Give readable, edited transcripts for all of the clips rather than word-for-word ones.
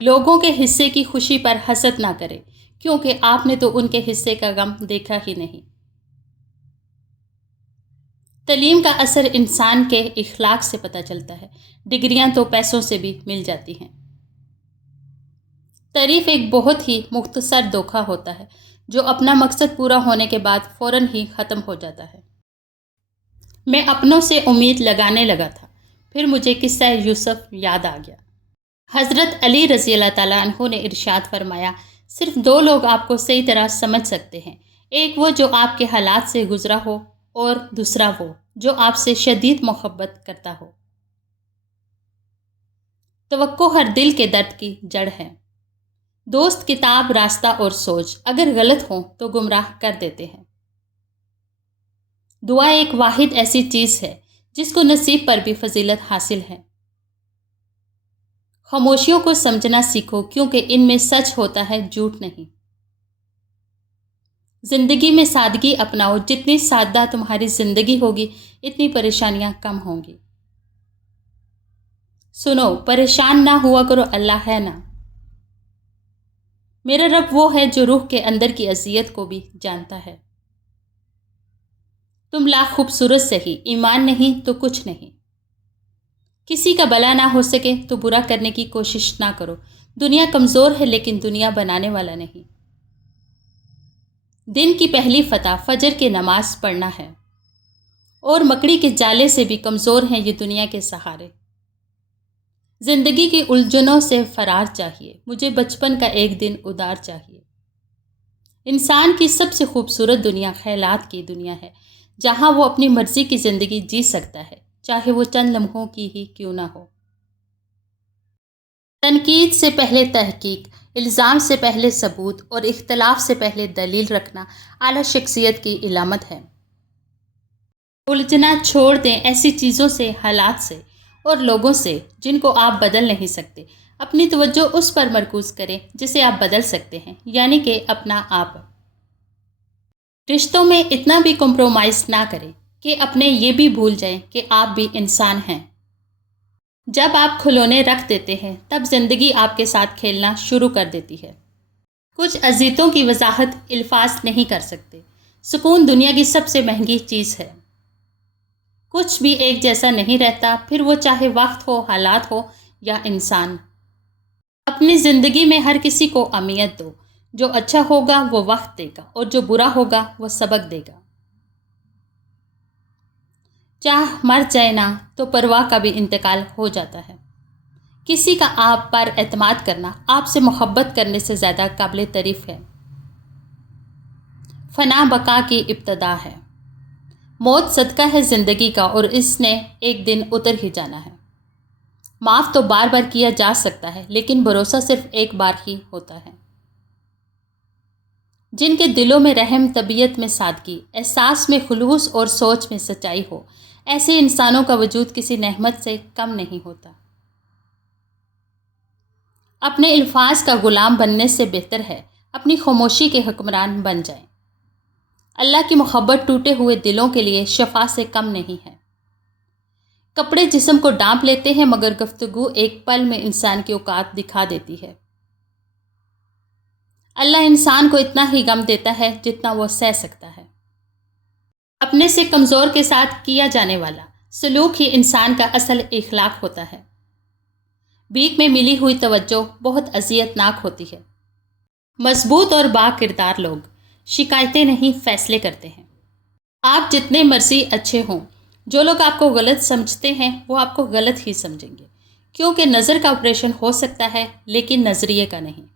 لوگوں کے حصے کی خوشی پر حسد نہ کریں، کیونکہ آپ نے تو ان کے حصے کا غم دیکھا ہی نہیں۔ تعلیم کا اثر انسان کے اخلاق سے پتہ چلتا ہے، ڈگریاں تو پیسوں سے بھی مل جاتی ہیں۔ تعریف ایک بہت ہی مختصر دھوکہ ہوتا ہے جو اپنا مقصد پورا ہونے کے بعد فوراً ہی ختم ہو جاتا ہے۔ میں اپنوں سے امید لگانے لگا تھا، پھر مجھے قصہ یوسف یاد آ گیا۔ حضرت علی رضی اللہ تعالیٰ عنہ نے ارشاد فرمایا، صرف دو لوگ آپ کو صحیح طرح سمجھ سکتے ہیں، ایک وہ جو آپ کے حالات سے گزرا ہو، اور دوسرا وہ جو آپ سے شدید محبت کرتا ہو۔ توقع ہر دل کے درد کی جڑ ہے۔ دوست، کتاب، راستہ اور سوچ اگر غلط ہوں تو گمراہ کر دیتے ہیں۔ دعا ایک واحد ایسی چیز ہے جس کو نصیب پر بھی فضیلت حاصل ہے۔ خاموشیوں کو سمجھنا سیکھو، کیونکہ ان میں سچ ہوتا ہے، جھوٹ نہیں۔ زندگی میں سادگی اپناؤ، جتنی سادہ تمہاری زندگی ہوگی اتنی پریشانیاں کم ہوں گی۔ سنو، پریشان نہ ہوا کرو، اللہ ہے نا۔ میرا رب وہ ہے جو روح کے اندر کی اذیت کو بھی جانتا ہے۔ تم لاکھ خوبصورت سہی، ایمان نہیں تو کچھ نہیں۔ کسی کا بھلا نہ ہو سکے تو برا کرنے کی کوشش نہ کرو۔ دنیا کمزور ہے لیکن دنیا بنانے والا نہیں۔ دن کی پہلی فتح فجر کی نماز پڑھنا ہے، اور مکڑی کے جالے سے بھی کمزور ہیں یہ دنیا کے سہارے۔ زندگی کی الجھنوں سے فرار چاہیے، مجھے بچپن کا ایک دن ادار چاہیے۔ انسان کی سب سے خوبصورت دنیا خیالات کی دنیا ہے، جہاں وہ اپنی مرضی کی زندگی جی سکتا ہے، چاہے وہ چند لمحوں کی ہی کیوں نہ ہو۔ تنقید سے پہلے تحقیق، الزام سے پہلے ثبوت اور اختلاف سے پہلے دلیل رکھنا اعلیٰ شخصیت کی علامت ہے۔ الجھنا چھوڑ دیں ایسی چیزوں سے، حالات سے اور لوگوں سے جن کو آپ بدل نہیں سکتے۔ اپنی توجہ اس پر مرکوز کریں جسے آپ بدل سکتے ہیں، یعنی کہ اپنا آپ۔ رشتوں میں اتنا بھی کمپرومائز نہ کریں کہ اپنے یہ بھی بھول جائیں کہ آپ بھی انسان ہیں۔ جب آپ کھلونے رکھ دیتے ہیں تب زندگی آپ کے ساتھ کھیلنا شروع کر دیتی ہے۔ کچھ اذیتوں کی وضاحت الفاظ نہیں کر سکتے۔ سکون دنیا کی سب سے مہنگی چیز ہے۔ کچھ بھی ایک جیسا نہیں رہتا، پھر وہ چاہے وقت ہو، حالات ہو یا انسان۔ اپنی زندگی میں ہر کسی کو اہمیت دو۔ جو اچھا ہوگا وہ وقت دے گا، اور جو برا ہوگا وہ سبق دے گا۔ چاہ مر جائے نا تو پرواہ کا بھی انتقال ہو جاتا ہے۔ کسی کا آپ پر اعتماد کرنا آپ سے محبت کرنے سے زیادہ قابل تعریف ہے۔ فنا بقا کی ابتدا ہے۔ موت صدقہ ہے زندگی کا، اور اس نے ایک دن اتر ہی جانا ہے۔ معاف تو بار بار کیا جا سکتا ہے، لیکن بھروسہ صرف ایک بار ہی ہوتا ہے۔ جن کے دلوں میں رحم، طبیعت میں سادگی، احساس میں خلوص اور سوچ میں سچائی ہو، ایسے انسانوں کا وجود کسی نعمت سے کم نہیں ہوتا۔ اپنے الفاظ کا غلام بننے سے بہتر ہے اپنی خاموشی کے حکمران بن جائیں۔ اللہ کی محبت ٹوٹے ہوئے دلوں کے لیے شفا سے کم نہیں ہے۔ کپڑے جسم کو ڈانپ لیتے ہیں، مگر گفتگو ایک پل میں انسان کی اوقات دکھا دیتی ہے۔ اللہ انسان کو اتنا ہی غم دیتا ہے جتنا وہ سہ سکتا ہے۔ اپنے سے کمزور کے ساتھ کیا جانے والا سلوک ہی انسان کا اصل اخلاق ہوتا ہے۔ بھیک میں ملی ہوئی توجہ بہت اذیت ناک ہوتی ہے۔ مضبوط اور با کردار لوگ شکایتیں نہیں، فیصلے کرتے ہیں۔ آپ جتنے مرضی اچھے ہوں، جو لوگ آپ کو غلط سمجھتے ہیں وہ آپ کو غلط ہی سمجھیں گے، کیونکہ نظر کا آپریشن ہو سکتا ہے لیکن نظریے کا نہیں۔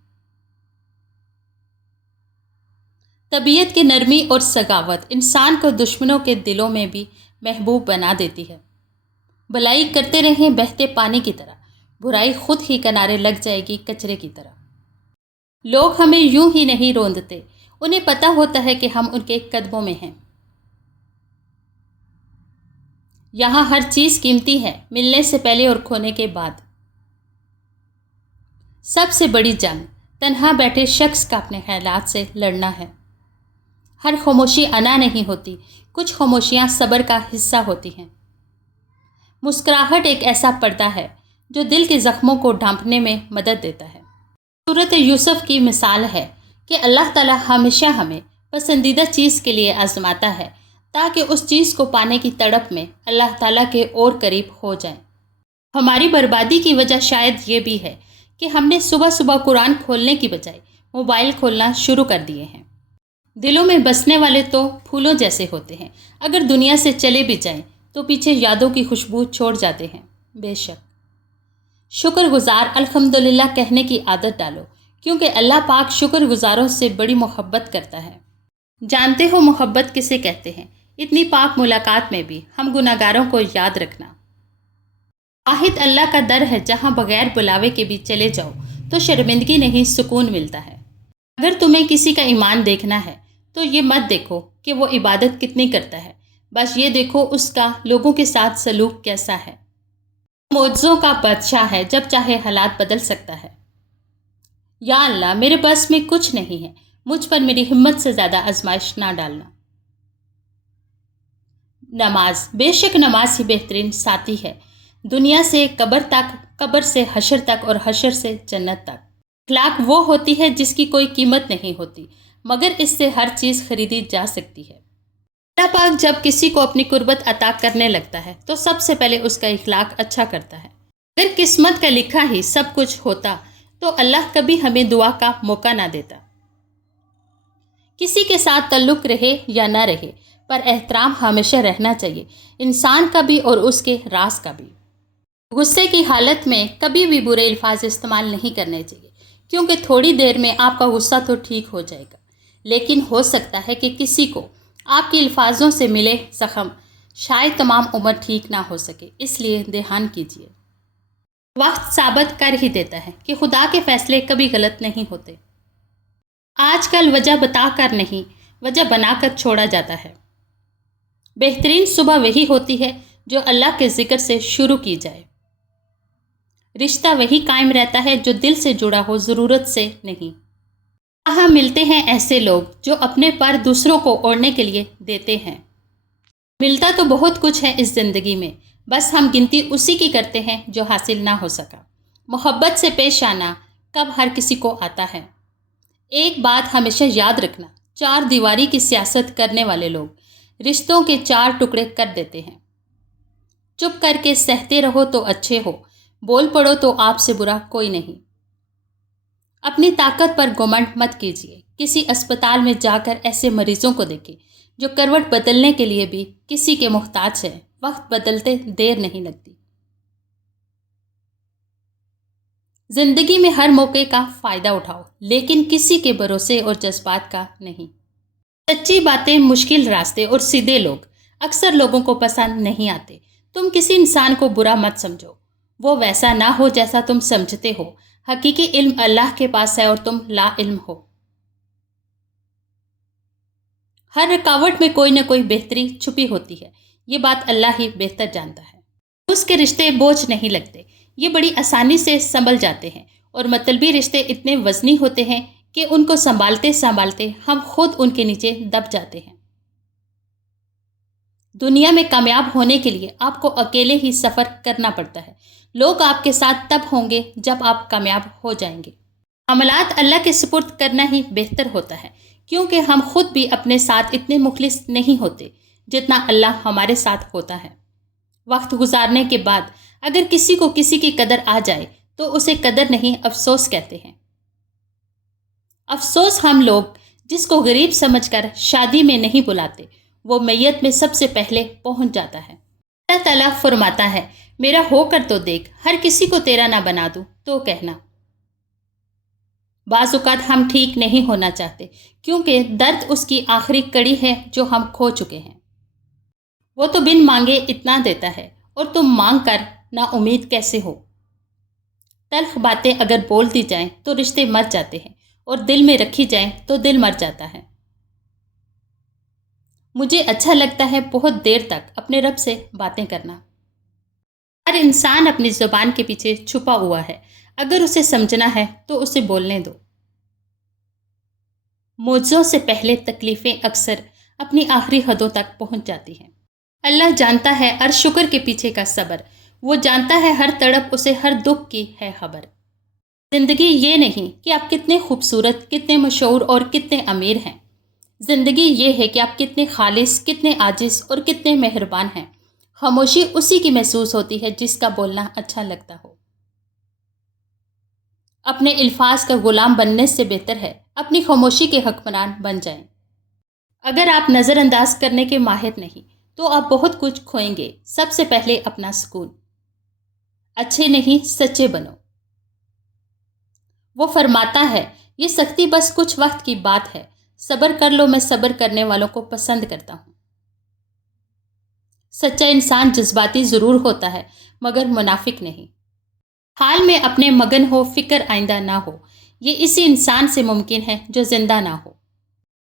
طبیعت کی نرمی اور سخاوت انسان کو دشمنوں کے دلوں میں بھی محبوب بنا دیتی ہے۔ بھلائی کرتے رہیں بہتے پانی کی طرح، برائی خود ہی کنارے لگ جائے گی کچرے کی طرح۔ لوگ ہمیں یوں ہی نہیں روندتے، انہیں پتہ ہوتا ہے کہ ہم ان کے قدموں میں ہیں۔ یہاں ہر چیز قیمتی ہے، ملنے سے پہلے اور کھونے کے بعد۔ سب سے بڑی جنگ تنہا بیٹھے شخص کا اپنے خیالات سے لڑنا ہے۔ ہر خاموشی انا نہیں ہوتی، کچھ خاموشیاں صبر کا حصہ ہوتی ہیں۔ مسکراہٹ ایک ایسا پردہ ہے جو دل کے زخموں کو ڈھانپنے میں مدد دیتا ہے۔ سورۃ یوسف کی مثال ہے کہ اللہ تعالیٰ ہمیشہ ہمیں پسندیدہ چیز کے لیے آزماتا ہے تاکہ اس چیز کو پانے کی تڑپ میں اللہ تعالیٰ کے اور قریب ہو جائیں۔ ہماری بربادی کی وجہ شاید یہ بھی ہے کہ ہم نے صبح صبح قرآن کھولنے کی بجائے موبائل کھولنا شروع کر دیے ہیں۔ دلوں میں بسنے والے تو پھولوں جیسے ہوتے ہیں، اگر دنیا سے چلے بھی جائیں تو پیچھے یادوں کی خوشبو چھوڑ جاتے ہیں۔ بے شک شکر گزار الحمدللہ کہنے کی عادت ڈالو، کیونکہ اللہ پاک شکر گزاروں سے بڑی محبت کرتا ہے۔ جانتے ہو محبت کسے کہتے ہیں؟ اتنی پاک ملاقات میں بھی ہم گناہگاروں کو یاد رکھنا۔ واحد اللہ کا در ہے جہاں بغیر بلاوے کے بھی چلے جاؤ تو شرمندگی نہیں سکون ملتا ہے۔ اگر تمہیں کسی کا ایمان دیکھنا ہے تو یہ مت دیکھو کہ وہ عبادت کتنی کرتا ہے، بس یہ دیکھو اس کا لوگوں کے ساتھ سلوک کیسا ہے۔ معجزوں کا بادشاہ ہے، جب چاہے حالات بدل سکتا ہے۔ یا اللہ میرے بس میں کچھ نہیں ہے، مجھ پر میری ہمت سے زیادہ آزمائش نہ ڈالنا۔ نماز، بے شک نماز ہی بہترین ساتھی ہے، دنیا سے قبر تک، قبر سے حشر تک اور حشر سے جنت تک۔ اخلاق وہ ہوتی ہے جس کی کوئی قیمت نہیں ہوتی، مگر اس سے ہر چیز خریدی جا سکتی ہے۔ اللہ پاک جب کسی کو اپنی قربت عطا کرنے لگتا ہے تو سب سے پہلے اس کا اخلاق اچھا کرتا ہے۔ اگر قسمت کا لکھا ہی سب کچھ ہوتا تو اللہ کبھی ہمیں دعا کا موقع نہ دیتا۔ کسی کے ساتھ تعلق رہے یا نہ رہے، پر احترام ہمیشہ رہنا چاہیے، انسان کا بھی اور اس کے راز کا بھی۔ غصے کی حالت میں کبھی بھی برے الفاظ استعمال نہیں کرنے چاہیے، کیونکہ تھوڑی دیر میں آپ کا غصہ تو ٹھیک ہو جائے گا، لیکن ہو سکتا ہے کہ کسی کو آپ کے الفاظوں سے ملے زخم شاید تمام عمر ٹھیک نہ ہو سکے، اس لیے دھیان کیجیے۔ وقت ثابت کر ہی دیتا ہے کہ خدا کے فیصلے کبھی غلط نہیں ہوتے۔ آج کل وجہ بتا کر نہیں، وجہ بنا کر چھوڑا جاتا ہے۔ بہترین صبح وہی ہوتی ہے جو اللہ کے ذکر سے شروع کی جائے۔ رشتہ وہی قائم رہتا ہے جو دل سے جڑا ہو، ضرورت سے نہیں۔ کہاں ملتے ہیں ایسے لوگ جو اپنے پر دوسروں کو اوڑھنے کے لیے دیتے ہیں؟ ملتا تو بہت کچھ ہے اس زندگی میں، بس ہم گنتی اسی کی کرتے ہیں جو حاصل نہ ہو سکا۔ محبت سے پیش آنا کب ہر کسی کو آتا ہے۔ ایک بات ہمیشہ یاد رکھنا، چار دیواری کی سیاست کرنے والے لوگ رشتوں کے چار ٹکڑے کر دیتے ہیں۔ چپ کر کے سہتے رہو تو اچھے ہو، بول پڑو تو آپ سے برا کوئی نہیں۔ اپنی طاقت پر گھمنڈ مت کیجیے۔ کسی اسپتال میں جا کر ایسے مریضوں کو دیکھیں جو کروٹ بدلنے کے لیے بھی کسی کے محتاج ہیں، وقت بدلتے دیر نہیں لگتی۔ زندگی میں ہر موقع کا فائدہ اٹھاؤ، لیکن کسی کے بھروسے اور جذبات کا نہیں۔ سچی باتیں، مشکل راستے اور سیدھے لوگ اکثر لوگوں کو پسند نہیں آتے۔ تم کسی انسان کو برا مت سمجھو، وہ ویسا نہ ہو جیسا تم سمجھتے ہو۔ حقیقی علم اللہ کے پاس ہے اور تم لا علم ہو۔ ہر رکاوٹ میں کوئی نہ کوئی بہتری چھپی ہوتی ہے، یہ بات اللہ ہی بہتر جانتا ہے۔ اس کے رشتے بوجھ نہیں لگتے، یہ بڑی آسانی سے سنبھل جاتے ہیں، اور مطلبی رشتے اتنے وزنی ہوتے ہیں کہ ان کو سنبھالتے سنبھالتے ہم خود ان کے نیچے دب جاتے ہیں۔ دنیا میں کامیاب ہونے کے لیے آپ کو اکیلے ہی سفر کرنا پڑتا ہے۔ لوگ آپ کے ساتھ تب ہوں گے جب آپ کامیاب ہو جائیں گے۔ معاملات اللہ کے سپرد کرنا ہی بہتر ہوتا ہے، کیونکہ ہم خود بھی اپنے ساتھ اتنے مخلص نہیں ہوتے جتنا اللہ ہمارے ساتھ ہوتا ہے۔ وقت گزارنے کے بعد اگر کسی کو کسی کی قدر آ جائے تو اسے قدر نہیں، افسوس کہتے ہیں۔ افسوس ہم لوگ جس کو غریب سمجھ کر شادی میں نہیں بلاتے، وہ میت میں سب سے پہلے پہنچ جاتا ہے۔ اللہ تعالیٰ فرماتا ہے، میرا ہو کر تو دیکھ، ہر کسی کو تیرا نہ بنا دوں تو کہنا۔ بعض اوقات ہم ٹھیک نہیں ہونا چاہتے، کیونکہ درد اس کی آخری کڑی ہے جو ہم کھو چکے ہیں۔ وہ تو بن مانگے اتنا دیتا ہے، اور تم مانگ کر نا امید کیسے ہو؟ تلخ باتیں اگر بول دی جائیں تو رشتے مر جاتے ہیں، اور دل میں رکھی جائیں تو دل مر جاتا ہے۔ مجھے اچھا لگتا ہے بہت دیر تک اپنے رب سے باتیں کرنا۔ ہر انسان اپنی زبان کے پیچھے چھپا ہوا ہے، اگر اسے سمجھنا ہے تو اسے بولنے دو۔ معجزوں سے پہلے تکلیفیں اکثر اپنی آخری حدوں تک پہنچ جاتی ہیں۔ اللہ جانتا ہے ہر شکر کے پیچھے کا صبر، وہ جانتا ہے ہر تڑپ اسے ہر دکھ کی ہے خبر۔ زندگی یہ نہیں کہ آپ کتنے خوبصورت، کتنے مشہور اور کتنے امیر ہیں۔ زندگی یہ ہے کہ آپ کتنے خالص، کتنے عاجز اور کتنے مہربان ہیں۔ خاموشی اسی کی محسوس ہوتی ہے جس کا بولنا اچھا لگتا ہو۔ اپنے الفاظ کا غلام بننے سے بہتر ہے اپنی خاموشی کے حکمران بن جائیں۔ اگر آپ نظر انداز کرنے کے ماہر نہیں تو آپ بہت کچھ کھوئیں گے۔ سب سے پہلے اپنا سکون۔ اچھے نہیں، سچے بنو۔ وہ فرماتا ہے، یہ سختی بس کچھ وقت کی بات ہے، صبر کر لو، میں صبر کرنے والوں کو پسند کرتا ہوں۔ سچا انسان جذباتی ضرور ہوتا ہے مگر منافق نہیں۔ حال میں اپنے مگن ہو، فکر آئندہ نہ ہو۔ یہ اسی انسان سے ممکن ہے جو زندہ نہ ہو۔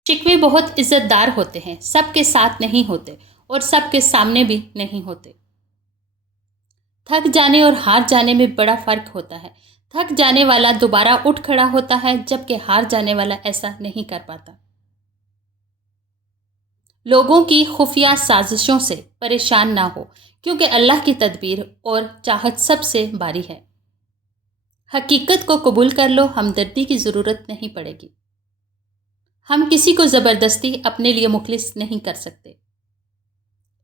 شکوے بہت عزت دار ہوتے ہیں، سب کے ساتھ نہیں ہوتے اور سب کے سامنے بھی نہیں ہوتے۔ تھک جانے اور ہار جانے میں بڑا فرق ہوتا ہے۔ تھک جانے والا دوبارہ اٹھ کھڑا ہوتا ہے جبکہ ہار جانے والا ایسا نہیں کر پاتا۔ لوگوں کی خفیہ سازشوں سے پریشان نہ ہو کیونکہ اللہ کی تدبیر اور چاہت سب سے باری ہے۔ حقیقت کو قبول کر لو، ہمدردی کی ضرورت نہیں پڑے گی۔ ہم کسی کو زبردستی اپنے لیے مخلص نہیں کر سکتے۔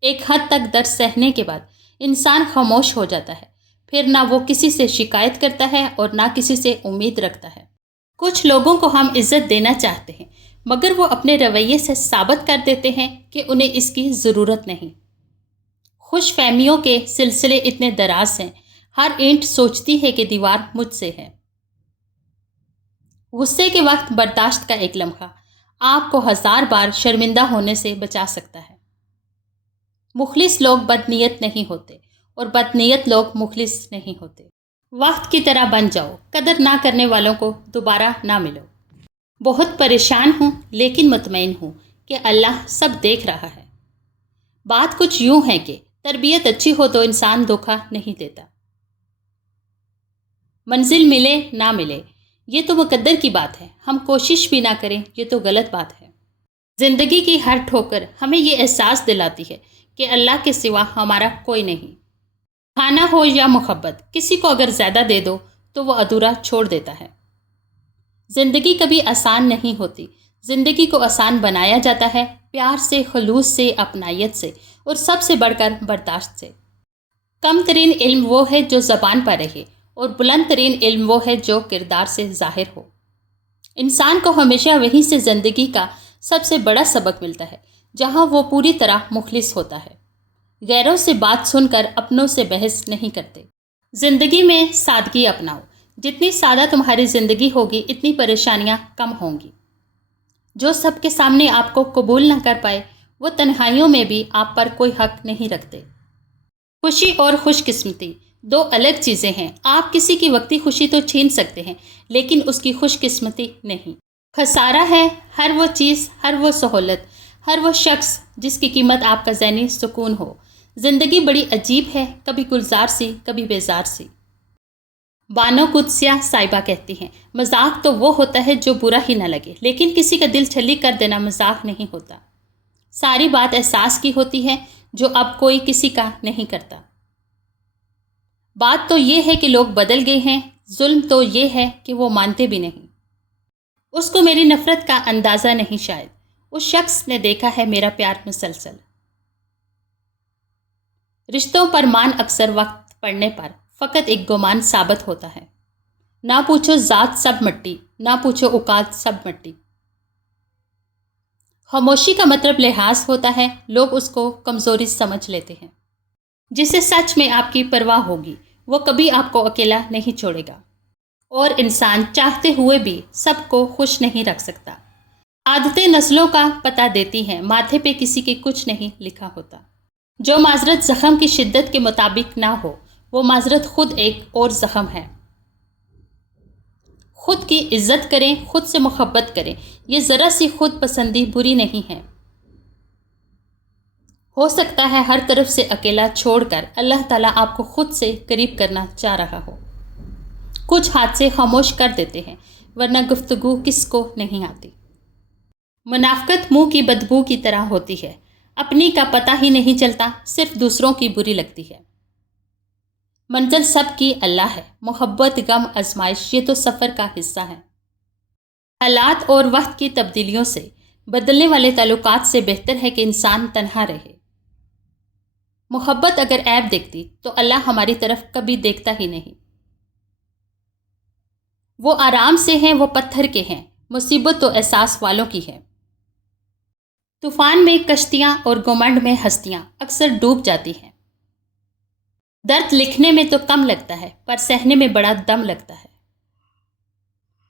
ایک حد تک درد سہنے کے بعد انسان خاموش ہو جاتا ہے، پھر نہ وہ کسی سے شکایت کرتا ہے اور نہ کسی سے امید رکھتا ہے۔ کچھ لوگوں کو ہم عزت دینا چاہتے ہیں مگر وہ اپنے رویے سے ثابت کر دیتے ہیں کہ انہیں اس کی ضرورت نہیں۔ خوش فہمیوں کے سلسلے اتنے دراز ہیں، ہر اینٹ سوچتی ہے کہ دیوار مجھ سے ہے۔ غصے کے وقت برداشت کا ایک لمحہ آپ کو 1000 بار شرمندہ ہونے سے بچا سکتا ہے۔ مخلص لوگ بدنیت نہیں ہوتے اور بدنیت لوگ مخلص نہیں ہوتے۔ وقت کی طرح بن جاؤ، قدر نہ کرنے والوں کو دوبارہ نہ ملو۔ بہت پریشان ہوں لیکن مطمئن ہوں کہ اللہ سب دیکھ رہا ہے۔ بات کچھ یوں ہے کہ تربیت اچھی ہو تو انسان دھوکہ نہیں دیتا۔ منزل ملے نہ ملے یہ تو مقدر کی بات ہے، ہم کوشش بھی نہ کریں یہ تو غلط بات ہے۔ زندگی کی ہر ٹھوکر ہمیں یہ احساس دلاتی ہے کہ اللہ کے سوا ہمارا کوئی نہیں۔ کھانا ہو یا محبت، کسی کو اگر زیادہ دے دو تو وہ ادھورا چھوڑ دیتا ہے۔ زندگی کبھی آسان نہیں ہوتی، زندگی کو آسان بنایا جاتا ہے پیار سے، خلوص سے، اپنائیت سے اور سب سے بڑھ کر برداشت سے۔ کم ترین علم وہ ہے جو زبان پر رہے اور بلند ترین علم وہ ہے جو کردار سے ظاہر ہو۔ انسان کو ہمیشہ وہیں سے زندگی کا سب سے بڑا سبق ملتا ہے جہاں وہ پوری طرح مخلص ہوتا ہے۔ غیروں سے بات سن کر اپنوں سے بحث نہیں کرتے۔ زندگی میں سادگی اپناؤ، جتنی سادہ تمہاری زندگی ہوگی اتنی پریشانیاں کم ہوں گی۔ جو سب کے سامنے آپ کو قبول نہ کر پائے وہ تنہائیوں میں بھی آپ پر کوئی حق نہیں رکھتے۔ خوشی اور خوش قسمتی دو الگ چیزیں ہیں۔ آپ کسی کی وقتی خوشی تو چھین سکتے ہیں لیکن اس کی خوش قسمتی نہیں۔ خسارہ ہے ہر وہ چیز، ہر وہ سہولت، ہر وہ شخص جس کی قیمت آپ کا ذہنی سکون ہو۔ زندگی بڑی عجیب ہے، کبھی گلزار سی، کبھی بیزار سی۔ بانو قدسیہ صاحبہ کہتی ہیں، مذاق تو وہ ہوتا ہے جو برا ہی نہ لگے، لیکن کسی کا دل چھلی کر دینا مذاق نہیں ہوتا۔ ساری بات احساس کی ہوتی ہے جو اب کوئی کسی کا نہیں کرتا۔ بات تو یہ ہے کہ لوگ بدل گئے ہیں، ظلم تو یہ ہے کہ وہ مانتے بھی نہیں۔ اس کو میری نفرت کا اندازہ نہیں، شاید اس شخص نے دیکھا ہے میرا پیار مسلسل۔ رشتوں پر مان اکثر وقت پڑنے پر فقط ایک گمان ثابت ہوتا ہے۔ نہ پوچھو ذات سب مٹی، نہ پوچھو اوقات سب مٹی۔ خاموشی کا مطلب لحاظ ہوتا ہے، لوگ اس کو کمزوری سمجھ لیتے ہیں۔ جسے سچ میں آپ کی پرواہ ہوگی وہ کبھی آپ کو اکیلا نہیں چھوڑے گا، اور انسان چاہتے ہوئے بھی سب کو خوش نہیں رکھ سکتا۔ عادتیں نسلوں کا پتہ دیتی ہیں، ماتھے پہ کسی کے کچھ نہیں لکھا ہوتا۔ جو معذرت زخم کی شدت کے مطابق نہ ہو وہ معذرت خود ایک اور زخم ہے۔ خود کی عزت کریں، خود سے محبت کریں، یہ ذرا سی خود پسندی بری نہیں ہے۔ ہو سکتا ہے ہر طرف سے اکیلا چھوڑ کر اللہ تعالیٰ آپ کو خود سے قریب کرنا چاہ رہا ہو۔ کچھ حادثے خاموش کر دیتے ہیں ورنہ گفتگو کس کو نہیں آتی۔ منافقت منہ کی بدبو کی طرح ہوتی ہے، اپنی کا پتہ ہی نہیں چلتا، صرف دوسروں کی بری لگتی ہے۔ منزل سب کی اللہ ہے، محبت، غم، آزمائش یہ تو سفر کا حصہ ہے۔ حالات اور وقت کی تبدیلیوں سے، بدلنے والے تعلقات سے بہتر ہے کہ انسان تنہا رہے۔ محبت اگر عیب دیکھتی تو اللہ ہماری طرف کبھی دیکھتا ہی نہیں۔ وہ آرام سے ہیں، وہ پتھر کے ہیں، مصیبت تو احساس والوں کی ہے۔ طوفان میں کشتیاں اور گھمنڈ میں ہستیاں اکثر ڈوب جاتی ہیں۔ درد لکھنے میں تو کم لگتا ہے، پر سہنے میں بڑا دم لگتا ہے۔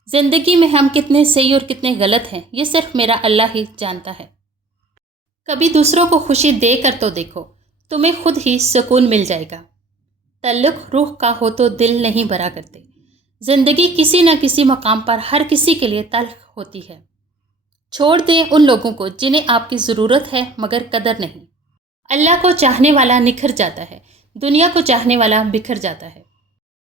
زندگی میں ہم کتنے صحیح اور کتنے غلط ہیں، یہ صرف میرا اللہ ہی جانتا ہے۔ کبھی دوسروں کو خوشی دے کر تو دیکھو، تمہیں خود ہی سکون مل جائے گا۔ تعلق روح کا ہو تو دل نہیں بھرا کرتے۔ زندگی کسی نہ کسی مقام پر ہر کسی کے لیے تلخ ہوتی ہے۔ چھوڑ دیں ان لوگوں کو جنہیں آپ کی ضرورت ہے مگر قدر نہیں۔ اللہ کو چاہنے والا نکھر جاتا ہے، دنیا کو چاہنے والا بکھر جاتا ہے۔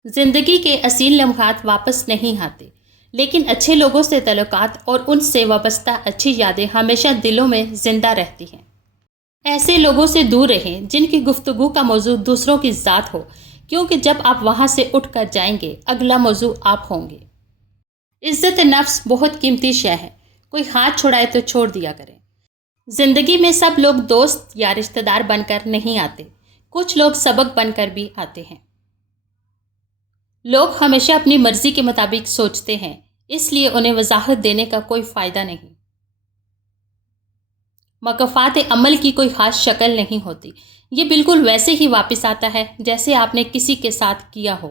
زندگی کے اصیل لمحات واپس نہیں آتے، لیکن اچھے لوگوں سے تعلقات اور ان سے وابستہ اچھی یادیں ہمیشہ دلوں میں زندہ رہتی ہیں۔ ایسے لوگوں سے دور رہیں جن کی گفتگو کا موضوع دوسروں کی ذات ہو، کیونکہ جب آپ وہاں سے اٹھ کر جائیں گے اگلا موضوع آپ ہوں گے۔ عزت نفس بہت قیمتی شے ہے، کوئی ہاتھ چھڑائے تو چھوڑ دیا کریں۔ زندگی میں سب لوگ دوست یا رشتہ دار بن کر نہیں آتے، کچھ لوگ سبق بن کر بھی آتے ہیں۔ لوگ ہمیشہ اپنی مرضی کے مطابق سوچتے ہیں، اس لیے انہیں وضاحت دینے کا کوئی فائدہ نہیں۔ مکافات عمل کی کوئی خاص شکل نہیں ہوتی، یہ بالکل ویسے ہی واپس آتا ہے جیسے آپ نے کسی کے ساتھ کیا ہو۔